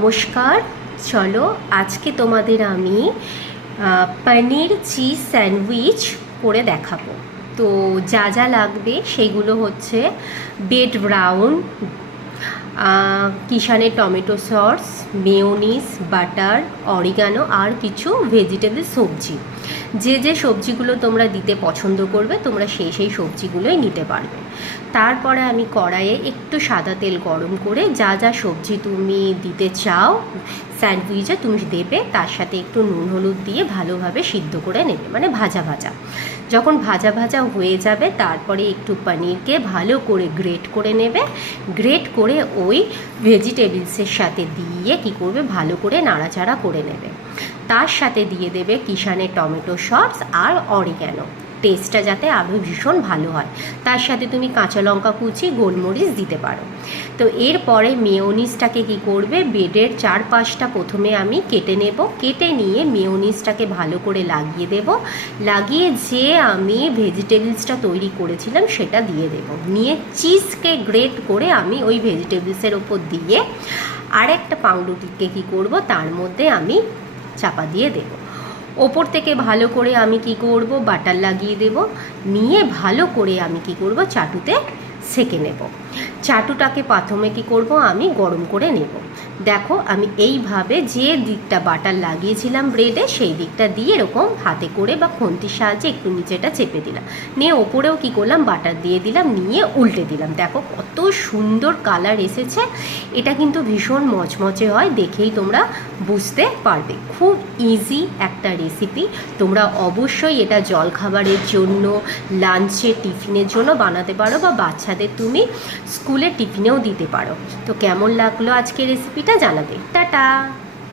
নমস্কার। চলো আজকে তোমাদের আমি পনির চিজ স্যান্ডউইচ করে দেখাবো। তো যা যা লাগবে সেগুলো হচ্ছে ব্রেড ব্রাউন, কিষানের tomato sauce, mayonnaise, butter, oregano আর কিছু ভেজিটেবল সবজি। যে যে সবজিগুলো তোমরা দিতে পছন্দ করবে তোমরা সেই সবজিগুলোই নিতে পারবে। তারপরে আমি কড়াইয়ে একটু সাদা তেল গরম করে যা যা সবজি তুমি দিতে চাও স্যান্ডউইচে তুমি দেবে, তার সাথে একটু নুন হলুদ দিয়ে ভালোভাবে সিদ্ধ করে নেবে, মানে ভাজা ভাজা। যখন ভাজা ভাজা হয়ে যাবে তারপরে একটু পনিরকে ভালো করে গ্রেট করে নেবে। গ্রেট করে ওই ভেজিটেবলসের সাথে দিয়ে কি করবে, ভালো করে নাড়াচাড়া করে নেবে। তার সাথে দিয়ে দেবে কিষানের টমেটো সস আর অরিগ্যানো, টেস্টটা যাতে আরও ভীষণ ভালো হয়। তার সাথে তুমি কাঁচা লঙ্কা কুচি, গোলমরিচ দিতে পারো। তো এরপরে মেয়োনিজটাকে কি করবে, ব্রেডের চারপাশটা প্রথমে আমি কেটে নেব। কেটে নিয়ে মেয়োনিজটাকে ভালো করে লাগিয়ে দেব। লাগিয়ে যে আমি ভেজিটেবলসটা তৈরি করেছিলাম সেটা দিয়ে দেব। নিয়ে চিজকে গ্রেট করে আমি ওই ভেজিটেবলসের ওপর দিয়ে আরেকটা পাউরুটিকে কি করব, তার মধ্যে আমি চাপা দিয়ে দেব। ওপর থেকে ভালো করে আমি কি করব, বাটার লাগিয়ে দেব। নিয়ে ভালো করে আমি কি করব, চাটুতে সেঁকে নেব। চাটুটাকে প্রথমে কি করব, আমি গরম করে নেব। দেখো আমি এইভাবে যে দিকটা বাটার লাগিয়েছিলাম ব্রেডে সেই দিকটা দিয়ে এরকম হাতে করে বা খুন্তির সাহায্যে একটু নিচেটা চেপে দিলাম। নিয়ে ওপরেও কি করলাম, বাটার দিয়ে দিলাম, নিয়ে উল্টে দিলাম। দেখো কত সুন্দর কালার এসেছে। এটা কিন্তু ভীষণ মচমচে হয়, দেখেই তোমরা বুঝতে পারবে। খুব ইজি একটা রেসিপি। তোমরা অবশ্যই এটা জলখাবারের জন্য, লাঞ্চে, টিফিনের জন্য বানাতে পারো, বা বাচ্চাদের তুমি স্কুলে টিফিনেও দিতে পারো। তো কেমন লাগলো আজকের রেসিপিটা জানাবে। টাটা।